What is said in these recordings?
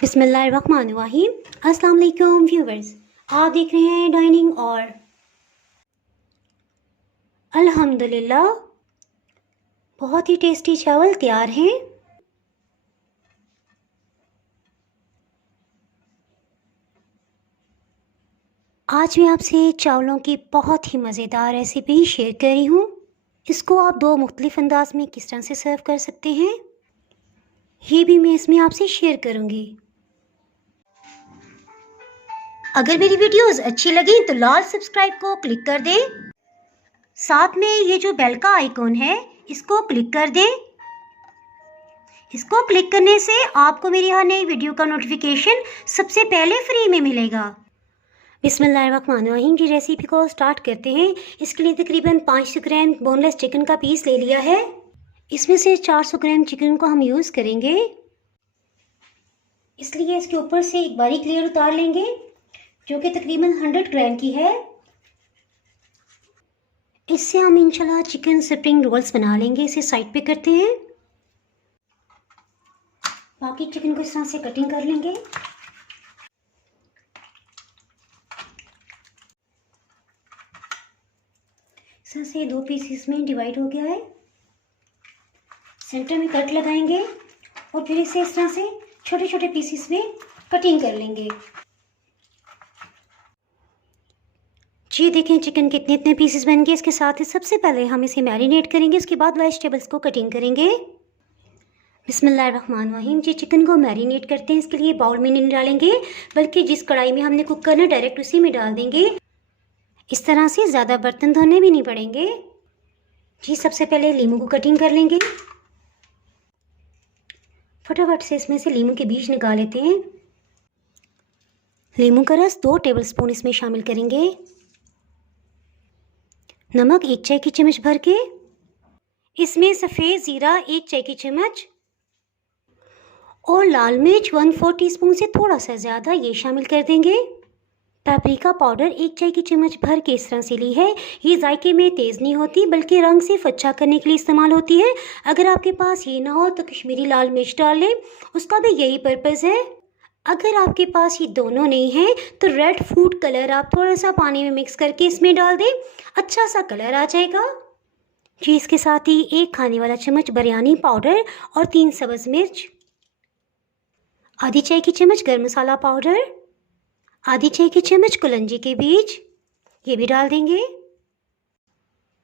बिस्मिल्लाहिर्रहमानिर्रहीम। अस्सलाम वालेकुम व्यूवर्स, आप देख रहे हैं डाइनिंग और अल्हम्दुलिल्लाह बहुत ही टेस्टी चावल तैयार हैं। आज मैं आपसे चावलों की बहुत ही मज़ेदार रेसिपी शेयर कर रही हूँ। इसको आप दो मुख्तलिफ अंदाज में किस तरह से सर्व कर सकते हैं, ये भी मैं इसमें आपसे शेयर करूँगी। अगर मेरी वीडियोस अच्छी लगी तो लाल सब्सक्राइब को क्लिक कर दें। साथ में ये जो बेल का आइकॉन है इसको क्लिक कर दें। इसको क्लिक करने से आपको मेरी हर नई वीडियो का नोटिफिकेशन सबसे पहले फ्री में मिलेगा। बिस्मिल्लाहिर्रहमानिर्रहीम की रेसिपी को स्टार्ट करते हैं। इसके लिए तकरीबन 500 ग्राम बोनलेस चिकन का पीस ले लिया है। इसमें से 400 ग्राम चिकन को हम यूज़ करेंगे, इसलिए इसके ऊपर से एक बारीक लेयर उतार लेंगे जो कि तकरीबन 100 ग्राम की है। इससे हम इंशाल्लाह चिकन स्प्रिंग रोल्स बना लेंगे। इसे साइड पे करते हैं। बाकी चिकन को इस तरह से कटिंग कर लेंगे। इस तरह से दो पीसेस में डिवाइड हो गया है। सेंटर में कट लगाएंगे और फिर इसे इस तरह से छोटे छोटे पीसेस में कटिंग कर लेंगे। जी देखें चिकन के इतने इतने पीसेस बन गए। इसके साथ ही सबसे पहले हम इसे मैरिनेट करेंगे, उसके बाद वेजिटेबल्स को कटिंग करेंगे। बिस्मिल्लाहिर्रहमानिर्रहीम। जी चिकन को मैरिनेट करते हैं। इसके लिए बाउल में नहीं डालेंगे, बल्कि जिस कढ़ाई में हमने कुक करना डायरेक्ट उसी में डाल देंगे। इस तरह से ज़्यादा बर्तन धोने भी नहीं पड़ेंगे। जी सबसे पहले लीमू को कटिंग कर लेंगे। फटाफट से इसमें से लीमू के बीज निकाल लेते हैं। लीमू का रस 2 टेबलस्पून इसमें शामिल करेंगे। नमक 1 चाय की चम्मच भर के। इसमें सफ़ेद ज़ीरा 1 चाय की चम्मच और लाल मिर्च 1/4 टीस्पून से थोड़ा सा ज़्यादा ये शामिल कर देंगे। पेपरिका पाउडर 1 चाय की चम्मच भर के इस तरह से ली है। ये जायके में तेज़ नहीं होती बल्कि रंग से अच्छा करने के लिए इस्तेमाल होती है। अगर आपके पास ये ना हो तो कश्मीरी लाल मिर्च डाल लें, उसका भी यही पर्पज़ है। अगर आपके पास ये दोनों नहीं है तो रेड फूड कलर आप थोड़ा सा पानी में मिक्स करके इसमें डाल दें, अच्छा सा कलर आ जाएगा। जी इसके साथ ही 1 खाने वाला चम्मच बिरयानी पाउडर और 3 सब्ज़ मिर्च, आधी चाय की चम्मच गरम मसाला पाउडर, आधी चाय की चम्मच कुलंजी के बीज, ये भी डाल देंगे।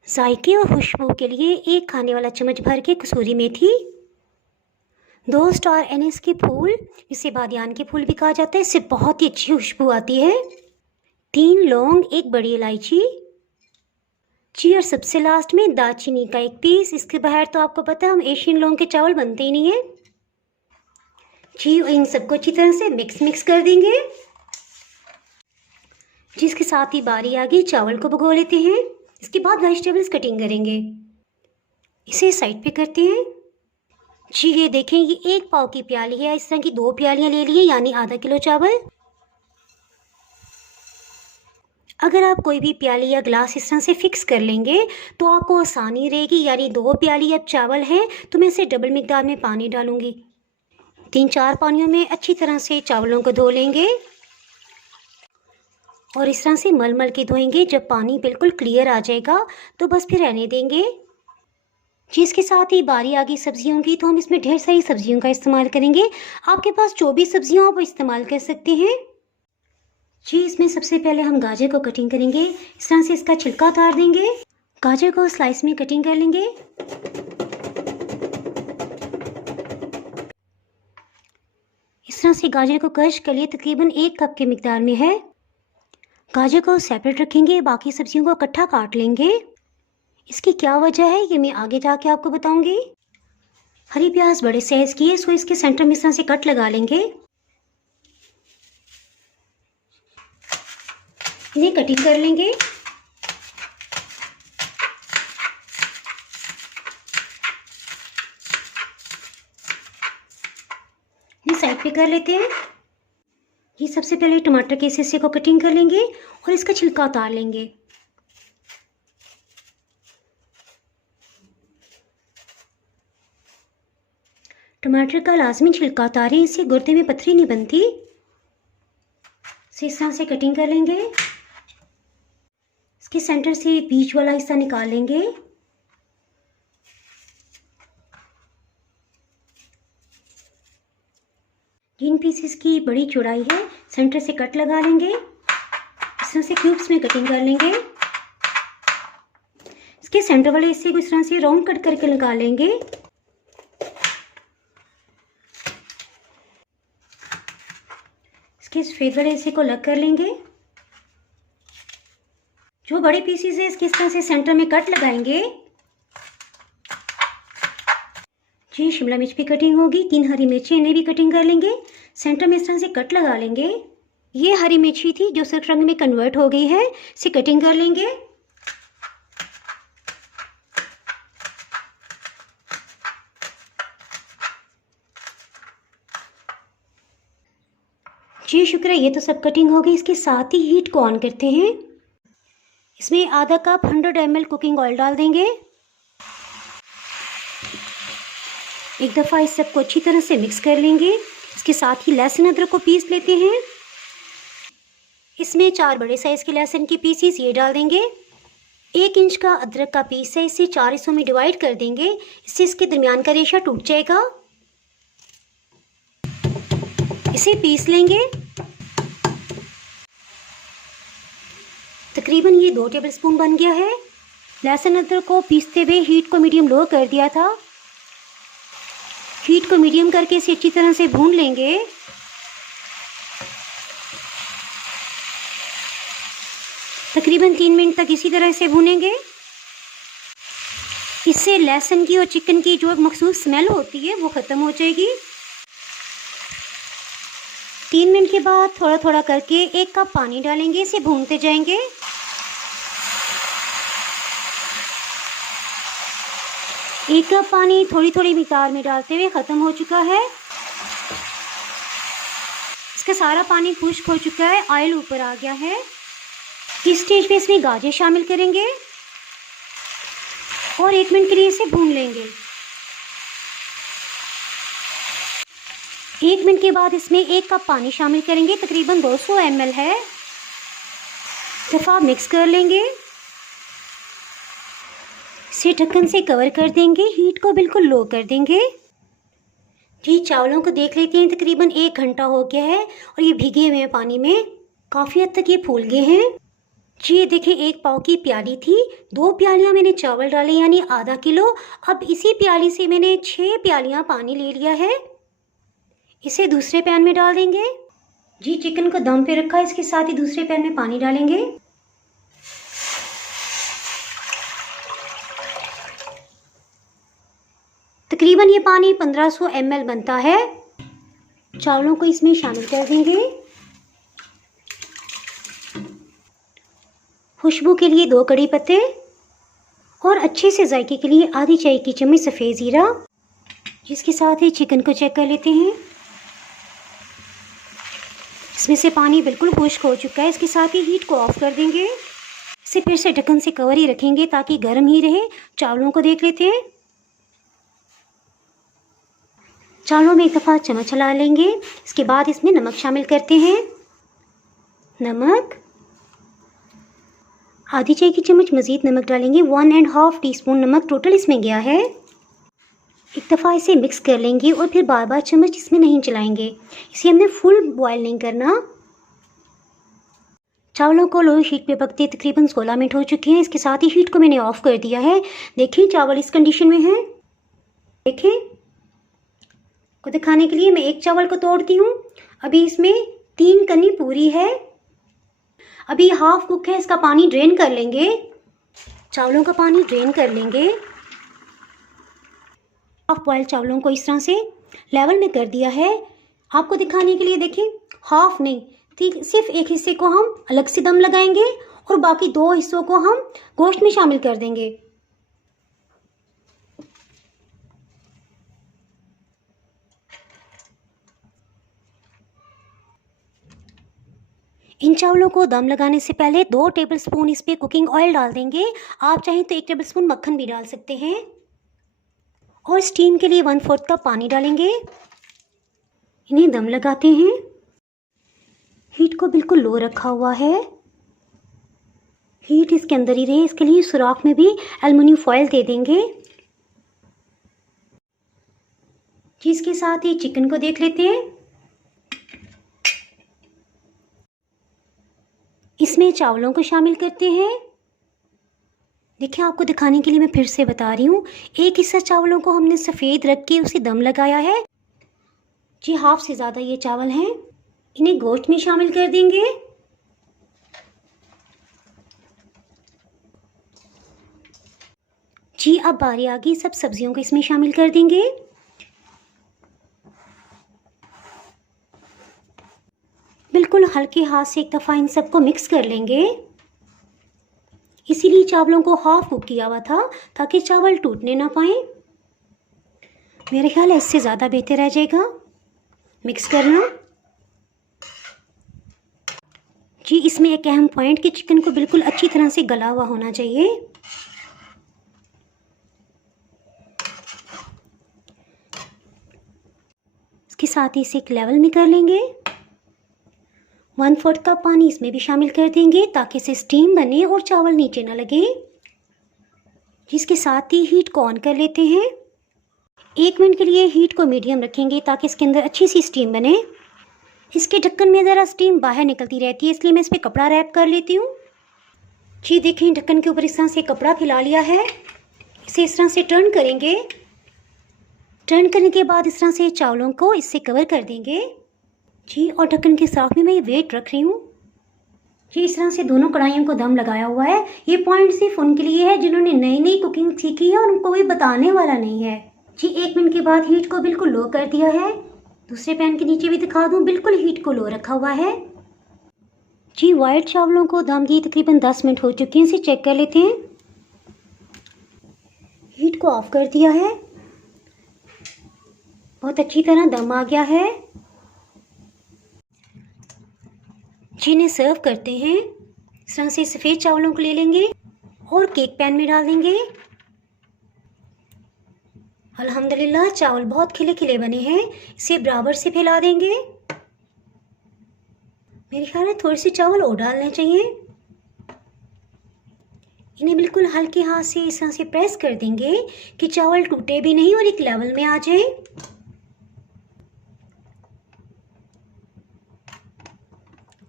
जायके और खुशबू के लिए 1 खाने वाला चम्मच भर के कसूरी मेथी, 2 स्टार एनिस के फूल, जिसे बादियान के फूल भी कहा जाता है, इससे बहुत ही अच्छी खुशबू आती है, 3 लौंग, 1 बड़ी इलायची, जी और सबसे लास्ट में दालचीनी का 1 पीस। इसके बाहर तो आपको पता है हम एशियन लौंग के चावल बनते ही नहीं है। जी इन सबको अच्छी तरह से मिक्स कर देंगे। जिसके साथ ही बारी आ गई चावल को भिगो लेते हैं। इसके बाद वेजिटेबल्स कटिंग करेंगे। इसे साइड पे करते हैं। जी ये देखें ये 1 पाव की प्याली है। इस तरह की 2 प्यालियाँ ले लिए, यानी आधा किलो चावल। अगर आप कोई भी प्याली या गिलास इस तरह से फिक्स कर लेंगे तो आपको आसानी रहेगी। यानी 2 प्याली अब चावल हैं तो मैं इसे डबल मिकदार में पानी डालूंगी। 3-4 पानियों में अच्छी तरह से चावलों को धो लेंगे और इस तरह से मल के धोएंगे। जब पानी बिल्कुल क्लियर आ जाएगा तो बस फिर रहने देंगे। जी इसके साथ ही बारी आ गई सब्जियों की, तो हम इसमें ढेर सारी सब्जियों का इस्तेमाल करेंगे। आपके पास जो भी सब्जियां आप इस्तेमाल कर सकते हैं। जी इसमें सबसे पहले हम गाजर को कटिंग करेंगे। इस तरह से इसका छिलका उतार देंगे। गाजर को स्लाइस में कटिंग कर लेंगे। इस तरह से गाजर को क्रश कर लिए, तकरीबन 1 कप के मिकदार में है। गाजर को सेपरेट रखेंगे, बाकी सब्जियों को इकट्ठा काट लेंगे। इसकी क्या वजह है ये मैं आगे जाके आपको बताऊंगी। हरी प्याज बड़े साइज की है, इसको इसके सेंटर में इस तरह से कट लगा लेंगे। इन्हें कटिंग कर लेंगे। इन्हें साइड पे कर लेते हैं। ये सबसे पहले टमाटर के इस हिस्से को कटिंग कर लेंगे और इसका छिलका उतार लेंगे। टमाटर का लाजमी छिलका उतारें, इससे गुर्दे में पथरी नहीं बनती। इस तरह से कटिंग कर लेंगे। इसके सेंटर से बीच वाला हिस्सा निकाल लेंगे। जिन पीसेस की बड़ी चौड़ाई है सेंटर से कट लगा लेंगे। इस तरह से क्यूब्स में कटिंग कर लेंगे। इसके सेंटर वाले हिस्से को इस तरह से राउंड कट करके निकाल लेंगे। इसके सफेद वाले हिस्से को अलग कर लेंगे। जो बड़े पीसेस है इसके इस तरह से सेंटर में कट लगाएंगे। जी शिमला मिर्च भी कटिंग होगी। 3 हरी मिर्ची इन्हें भी कटिंग कर लेंगे। सेंटर में इस तरह से कट लगा लेंगे। ये हरी मिर्ची थी जो सुर्ख रंग में कन्वर्ट हो गई है, इसे कटिंग कर लेंगे। जी शुक्र है, ये तो सब कटिंग हो गई। इसके साथ ही हीट को ऑन करते हैं। इसमें आधा कप 100 ml कुकिंग ऑयल डाल देंगे। एक दफ़ा इस सबको अच्छी तरह से मिक्स कर लेंगे। इसके साथ ही लहसुन अदरक को पीस लेते हैं। इसमें 4 बड़े साइज़ के लहसुन की पीसीस ये डाल देंगे। 1 इंच का अदरक का पीस है, इसे 4 हिस्सों में डिवाइड कर देंगे। इससे इसके दरमियान का रेशा टूट जाएगा। इसे पीस लेंगे। तकरीबन ये 2 टेबलस्पून बन गया है। लहसुन अदरक को पीसते हुए हीट को मीडियम लो कर दिया था। हीट को मीडियम करके इसे अच्छी तरह से भून लेंगे। तकरीबन 3 मिनट तक इसी तरह से भूनेंगे। इससे लहसुन की और चिकन की जो मखसूस स्मेल होती है वो ख़त्म हो जाएगी। 3 मिनट के बाद थोड़ा थोड़ा करके 1 कप पानी डालेंगे। इसे भूनते जाएंगे। एक कप पानी थोड़ी थोड़ी मिकदार में डालते हुए ख़त्म हो चुका है। इसका सारा पानी खुश्क हो चुका है, ऑयल ऊपर आ गया है। इस स्टेज पे इसमें गाजर शामिल करेंगे और 1 मिनट के लिए इसे भून लेंगे। 1 मिनट के बाद इसमें 1 कप पानी शामिल करेंगे, तकरीबन 200 ml है। दफ़ा मिक्स कर लेंगे। इसे ढक्कन से कवर कर देंगे। हीट को बिल्कुल लो कर देंगे। जी चावलों को देख लेते हैं। तकरीबन 1 घंटा हो गया है और ये भीगे हुए हैं पानी में। काफ़ी हद तक ये फूल गए हैं। जी ये देखिए 1 पाव की प्याली थी, 2 प्यालियाँ मैंने चावल डाले यानी आधा किलो। अब इसी प्याली से मैंने 6 प्यालियाँ पानी ले लिया है। इसे दूसरे पैन में डाल देंगे। जी चिकन को दम पे रखा है, इसके साथ ही दूसरे पैन में पानी डालेंगे। तकरीबन ये पानी 1500 ml बनता है। चावलों को इसमें शामिल कर देंगे। खुशबू के लिए 2 कड़ी पत्ते और अच्छे से जायके के लिए आधी चाय की चम्मच सफ़ेद ज़ीरा। जिसके साथ ही चिकन को चेक कर लेते हैं। इसमें से पानी बिल्कुल खुश्क हो चुका है। इसके साथ ही हीट को ऑफ कर देंगे। इसे फिर से ढक्कन से कवर ही रखेंगे ताकि गर्म ही रहे। चावलों को देख लेते हैं। चावलों में एक दफ़ा चम्मच चला लेंगे। इसके बाद इसमें नमक शामिल करते हैं। नमक आधी चाय की चम्मच मज़ीद नमक डालेंगे। 1.5 टीस्पून नमक टोटल इसमें गया है। एक दफ़ा इसे मिक्स कर लेंगे और फिर बार बार चम्मच इसमें नहीं चलाएंगे। इसे हमने फुल बॉयल नहीं करना। चावलों को लो हीट पे पकते तकरीबन 16 मिनट हो चुके हैं। इसके साथ ही हीट को मैंने ऑफ कर दिया है। देखिए चावल इस कंडीशन में है। देखें को दिखाने के लिए मैं एक चावल को तोड़ती हूँ। अभी इसमें 3 कनी पूरी है। अभी हाफ कुक है, इसका पानी ड्रेन कर लेंगे। चावलों का पानी ड्रेन कर लेंगे। हाफ बॉयल चावलों को इस तरह से लेवल में कर दिया है। आपको दिखाने के लिए देखें, हाफ नहीं, ठीक सिर्फ एक हिस्से को हम अलग से दम लगाएंगे और बाकी 2 हिस्सों को हम गोश्त में शामिल कर देंगे। इन चावलों को दम लगाने से पहले 2 टेबलस्पून इस पे कुकिंग ऑयल डाल देंगे। आप चाहें तो 1 टेबलस्पून मक्खन भी डाल सकते हैं और स्टीम के लिए 1/4 कप पानी डालेंगे। इन्हें दम लगाते हैं। हीट को बिल्कुल लो रखा हुआ है। हीट इसके अंदर ही रहे, इसके लिए सुराख में भी एल्युमिनियम फॉयल दे देंगे। जिसके साथ ही चिकन को देख लेते हैं। इसमें चावलों को शामिल करते हैं। देखिए, आपको दिखाने के लिए मैं फिर से बता रही हूँ। एक हिस्सा चावलों को हमने सफ़ेद रख के उसे दम लगाया है जी। हाफ से ज़्यादा ये चावल हैं। इन्हें गोश्त में शामिल कर देंगे। जी, अब बारी आ गई, सब सब्जियों को इसमें शामिल कर देंगे। बिल्कुल हल्के हाथ से एक दफ़ा इन सबको मिक्स कर लेंगे। इसीलिए चावलों को हाफ कुक किया हुआ था ताकि चावल टूटने ना पाए। मेरे ख्याल है इससे ज़्यादा बेहतर रह जाएगा मिक्स करना जी। इसमें एक अहम पॉइंट कि चिकन को बिल्कुल अच्छी तरह से गला हुआ होना चाहिए। इसके साथ ही इसे एक लेवल में कर लेंगे। 1/4 कप पानी इसमें भी शामिल कर देंगे ताकि इसे स्टीम बने और चावल नीचे ना लगे। जिसके साथ ही हीट को ऑन कर लेते हैं। 1 मिनट के लिए हीट को मीडियम रखेंगे ताकि इसके अंदर अच्छी सी स्टीम बने। इसके ढक्कन में ज़रा स्टीम बाहर निकलती रहती है, इसलिए मैं इस पर कपड़ा रैप कर लेती हूँ जी। देखें, ढक्कन के ऊपर इस तरह से कपड़ा फैला लिया है। इसे इस तरह से टर्न करेंगे। टर्न करने के बाद इस तरह से चावलों को इससे कवर कर देंगे जी। और ढक्कन के साथ में मैं ये वेट रख रही हूँ जी। इस तरह से दोनों कढ़ाइयों को दम लगाया हुआ है। ये पॉइंट सिर्फ उनके लिए है जिन्होंने नई नई कुकिंग सीखी है और उनको कोई बताने वाला नहीं है जी। 1 मिनट के बाद हीट को बिल्कुल लो कर दिया है। दूसरे पैन के नीचे भी दिखा दूँ, बिल्कुल हीट को लो रखा हुआ है जी। वाइट चावलों को दम दिए तकरीबन 10 मिनट हो चुके हैं। इसे चेक कर लेते हैं। हीट को ऑफ कर दिया है। बहुत अच्छी तरह दम आ गया है जी। इन्हें सर्व करते हैं। इस तरह से सफ़ेद चावलों को ले लेंगे और केक पैन में डाल देंगे। अल्हम्दुलिल्लाह चावल बहुत खिले खिले बने हैं। इसे बराबर से फैला देंगे। मेरे ख्याल में थोड़े से चावल और डालने चाहिए। इन्हें बिल्कुल हल्के हाथ से इस तरह से प्रेस कर देंगे कि चावल टूटे भी नहीं और एक लेवल में आ जाए।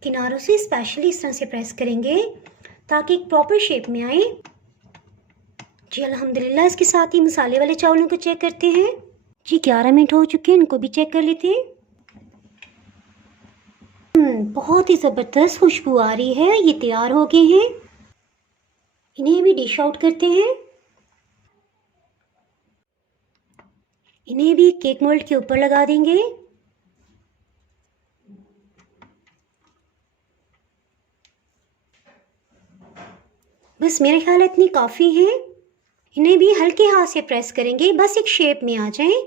किनारों से स्पेशली इस तरह से प्रेस करेंगे ताकि एक प्रॉपर शेप में आए जी। अल्हम्दुलिल्लाह इसके साथ ही मसाले वाले चावलों को चेक करते हैं जी। 11 मिनट हो चुके हैं, इनको भी चेक कर लेते हैं। बहुत ही ज़बरदस्त खुशबू आ रही है। ये तैयार हो गए हैं। इन्हें भी डिश आउट करते हैं। इन्हें भी केक मोल्ड के ऊपर लगा देंगे। बस मेरे ख्याल इतनी काफ़ी हैं। इन्हें भी हल्के हाथ से प्रेस करेंगे, बस एक शेप में आ जाएं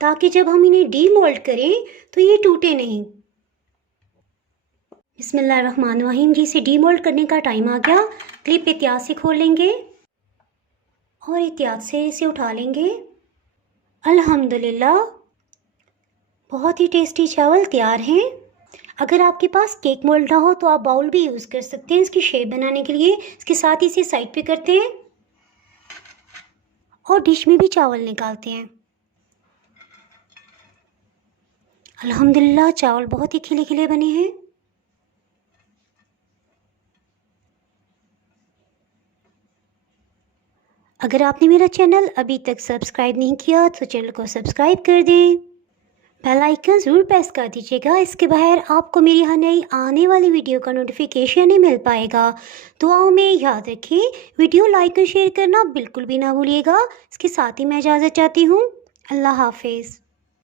ताकि जब हम इन्हें डीमोल्ड करें तो ये टूटे नहीं। बिस्मिल्लाहिर्रहमानिर्रहीम जी। इसे डीमोल्ड करने का टाइम आ गया। क्लिप एहतियात से खोल लेंगे और एहतियात से इसे उठा लेंगे। अल्हम्दुलिल्लाह बहुत ही टेस्टी चावल तैयार हैं। अगर आपके पास केक मोल्ड ना हो तो आप बाउल भी यूज़ कर सकते हैं इसकी शेप बनाने के लिए। इसके साथ ही इसे साइड पे करते हैं और डिश में भी चावल निकालते हैं। अल्हम्दुलिल्लाह चावल बहुत ही खिले खिले बने हैं। अगर आपने मेरा चैनल अभी तक सब्सक्राइब नहीं किया तो चैनल को सब्सक्राइब कर दें। बेल आइकन ज़रूर प्रेस कर दीजिएगा। इसके बाहर आपको मेरी हर नई आने वाली वीडियो का नोटिफिकेशन ही मिल पाएगा। दुआओं में याद रखें, वीडियो लाइक और शेयर करना बिल्कुल भी ना भूलिएगा। इसके साथ ही मैं इजाज़त चाहती हूँ। अल्लाह हाफिज़।